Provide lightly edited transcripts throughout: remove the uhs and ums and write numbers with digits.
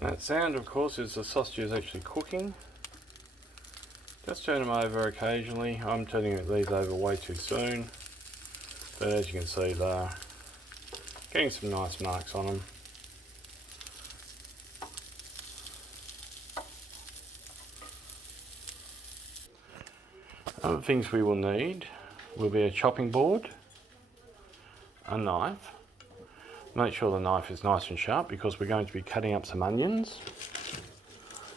That sound, of course, is the sausages actually cooking. Just turn them over occasionally. I'm turning these over way too soon, but as you can see, they're getting some nice marks on them. Other things we will need will be a chopping board, a knife. Make sure the knife is nice and sharp because we're going to be cutting up some onions.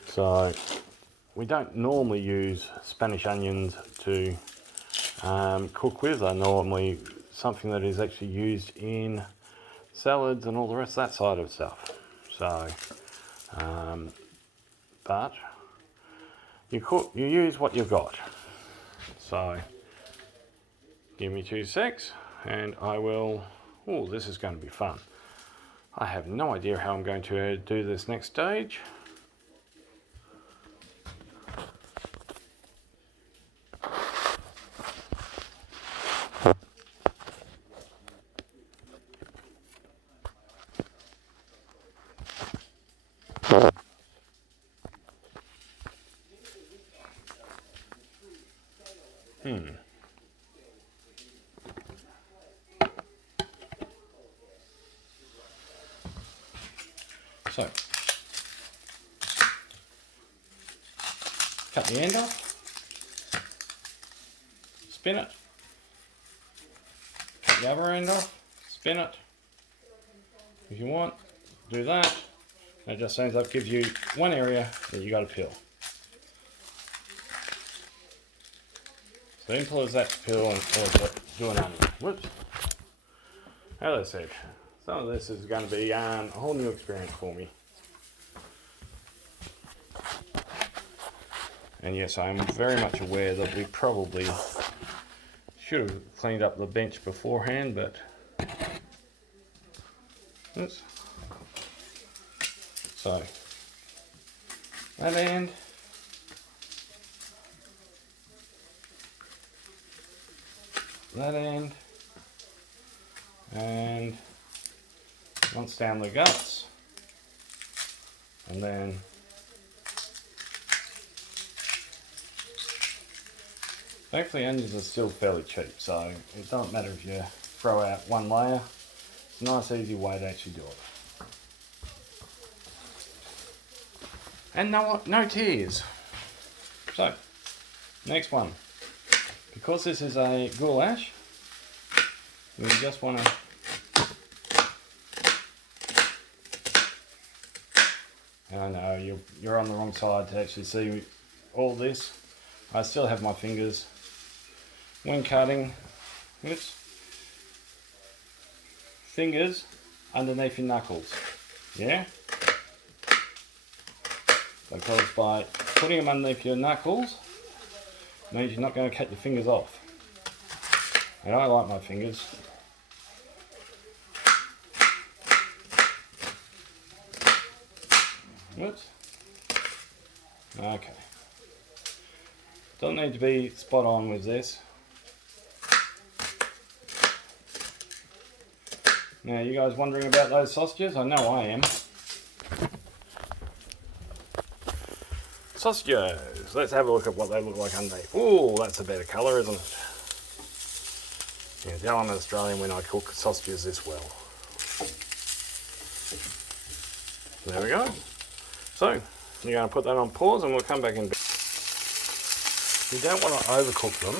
So we don't normally use Spanish onions to cook with. They're normally something that is actually used in salads and all the rest of that side of stuff. So, but you use what you've got. So give me 2 secs and I will, oh, this is going to be fun. I have no idea how I'm going to do this next stage. So, cut the end off, spin it, cut the other end off, spin it. If you want, do that. It just ends up gives you one area that you got to peel. Simple as that to peel and or do an onion. Whoops. As I said, some of this is going to be a whole new experience for me. And yes, I'm very much aware that we probably should have cleaned up the bench beforehand, but oops. So that end, that end, and once down the guts, and then thankfully onions are still fairly cheap, so it doesn't matter if you throw out one layer. It's a nice easy way to actually do it. And no tears. So, next one. Because this is a goulash, we just want to I know you're on the wrong side to actually see all this. I still have my fingers when cutting. Oops. Fingers underneath your knuckles. Yeah? Because by putting them underneath your knuckles means you're not going to cut your fingers off. And I like my fingers. Whoops. Okay. Don't need to be spot on with this. Now, you guys wondering about those sausages? I know I am. Sausages. Let's have a look at what they look like underneath. Ooh, that's a better colour, isn't it? Yeah, I'm an Australian when I cook sausages this well. There we go. So, you're going to put that on pause and we'll come back in. You don't want to overcook them.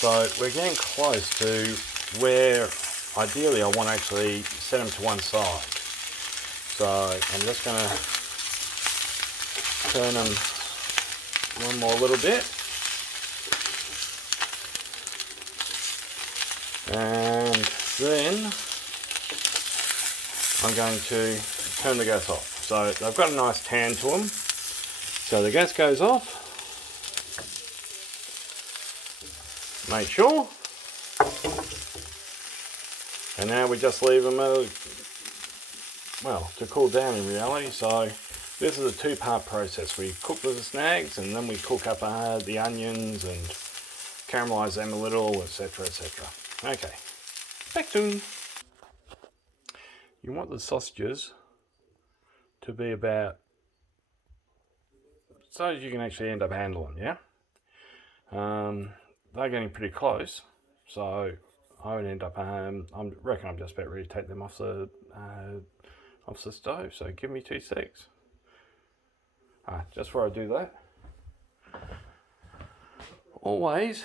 So, we're getting close to where ideally I want to actually set them to one side. So, I'm just going to turn them one more little bit. And then I'm going to turn the gas off. So they've got a nice tan to them. So the gas goes off. Make sure. And now we just leave them, well, to cool down in reality. So this is a two-part process. We cook the snags and then we cook up the onions and caramelise them a little, etc, etc. Okay, back to. You want the sausages to be about so you can actually end up handling, yeah? They're getting pretty close, so I would end up, I reckon I'm just about ready to take them off the stove, so give me 2 secs. Just before I do that, always,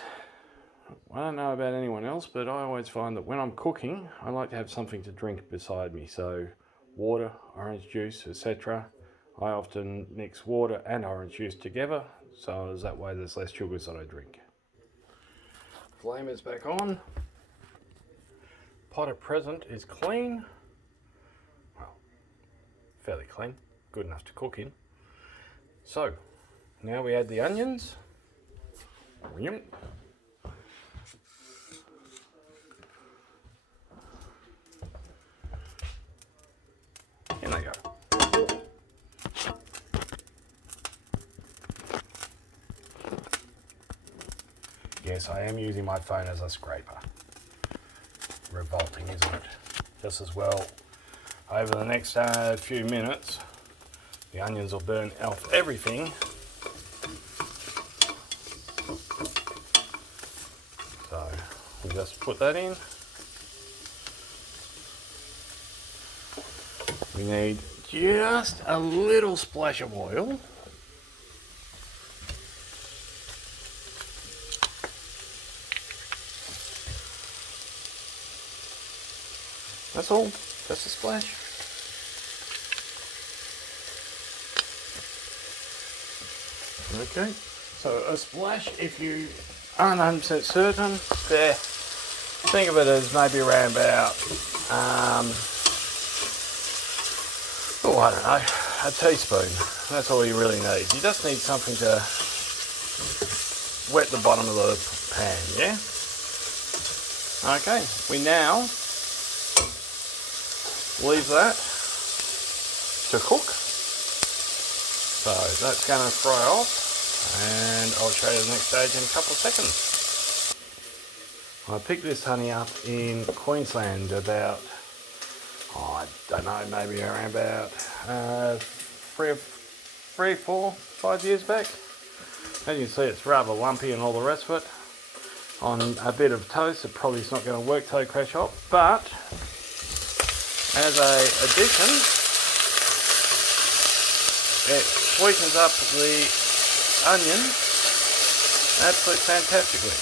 I don't know about anyone else, but I always find that when I'm cooking, I like to have something to drink beside me, so water, orange juice, etc. I often mix water and orange juice together, so as that way there's less sugars that I drink. Flame is back on. Pot at present is clean. Well, fairly clean, good enough to cook in. So, now we add the onions. In they go. Yes, I am using my phone as a scraper. Revolting, isn't it? Just as well, over the next few minutes, the onions will burn off everything. So, we just put that in. We need just a little splash of oil. That's all, just a splash. Okay, so a splash, if you aren't 100% certain, there, think of it as maybe around about, I don't know, a teaspoon. That's all you really need. You just need something to wet the bottom of the pan, yeah? Okay, we now leave that to cook. So that's going to fry off, and I'll show you the next stage in a couple of seconds. I picked this honey up in Queensland about, I don't know, maybe around about 3, 4, 5 years back. As you can see, it's rather lumpy and all the rest of it. On a bit of toast, it probably is not going to work to crash up, but as a addition, it sweetens up the onion absolutely fantastically.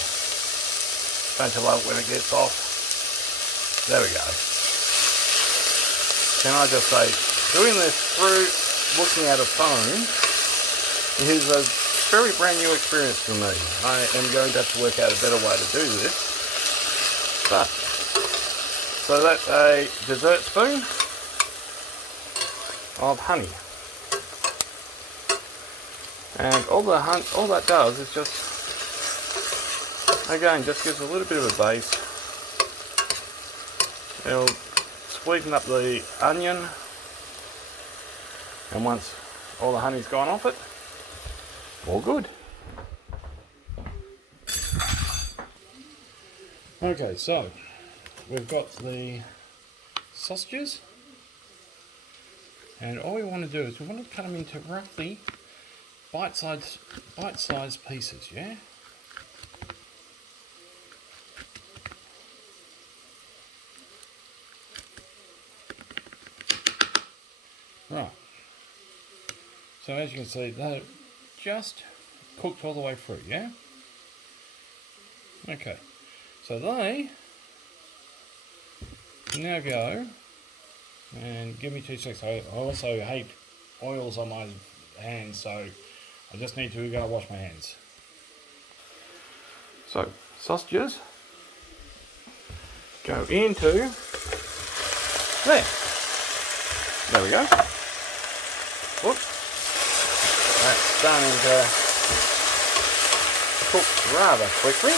Don't you love it when it gets off? There we go. Can I just say, doing this through looking at a phone is a very brand new experience for me. I am going to have to work out a better way to do this. But, so that's a dessert spoon of honey. And all that does is just, again, just gives a little bit of a base. It'll sweeten up the onion, and once all the honey's gone off it, all good. Okay, so we've got the sausages, and all we want to do is we want to cut them into roughly bite-sized pieces, yeah? Right. So as you can see, they're just cooked all the way through, yeah? Okay. So they now go, and give me 2 seconds. I also hate oils on my hands, so I just need to go wash my hands. So, sausages go into there. There we go. Whoop. That's starting to cook rather quickly.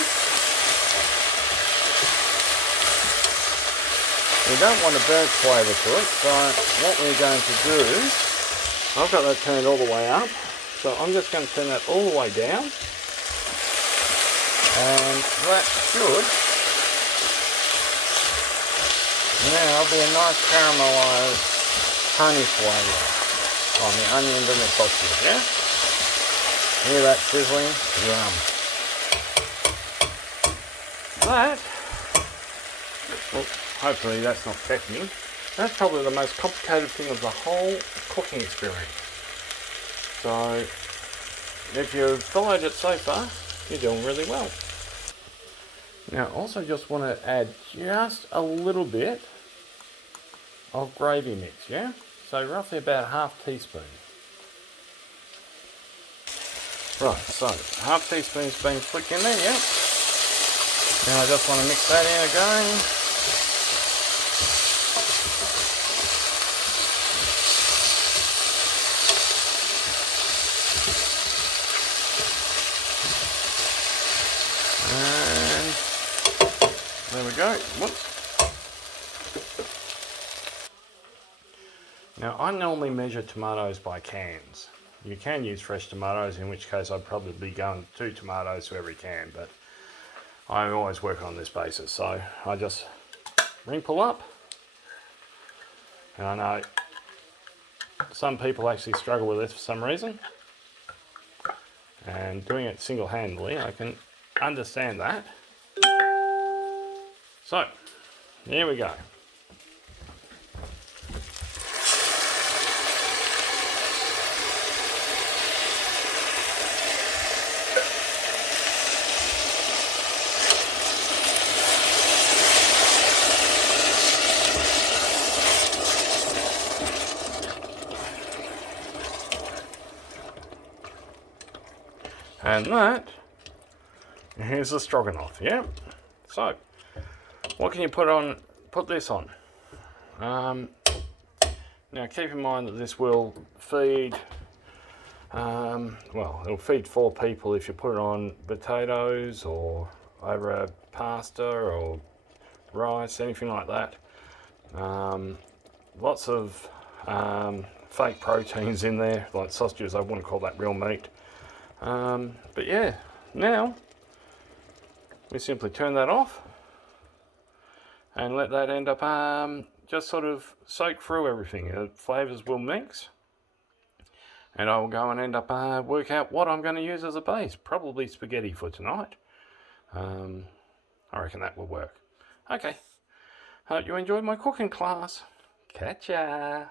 We don't want a burnt flavour to it, so what we're going to do, I've got that turned all the way up, so I'm just going to turn that all the way down, and that should now be a nice caramelised honey flavour. on the onions and the sausages, yeah? Hear that sizzling? Yum. That, well, hopefully that's not beckoning. That's probably the most complicated thing of the whole cooking experience. So, if you've followed it so far, you're doing really well. Now, also just want to add just a little bit of gravy mix, yeah? So roughly about half teaspoon. Right, so half teaspoon's been flicked in there, yeah? Now I just want to mix that in again. And there we go. Whoops. Now I normally measure tomatoes by cans. You can use fresh tomatoes, in which case I'd probably be going 2 tomatoes to every can, but I always work on this basis. So I just wrinkle up. And I know some people actually struggle with this for some reason. And doing it single-handedly, I can understand that. So, here we go. And that is the stroganoff, yeah? So, what can you put this on? Now keep in mind that this will feed, well, it'll feed 4 people if you put it on potatoes or over a pasta or rice, anything like that. Lots of fake proteins in there, like sausages. I wouldn't call that real meat. But yeah, now we simply turn that off and let that end up just sort of soak through everything. The flavours will mix, and I will go and end up work out what I'm going to use as a base. Probably spaghetti for tonight. I reckon that will work. Okay, hope you enjoyed my cooking class. Catch ya!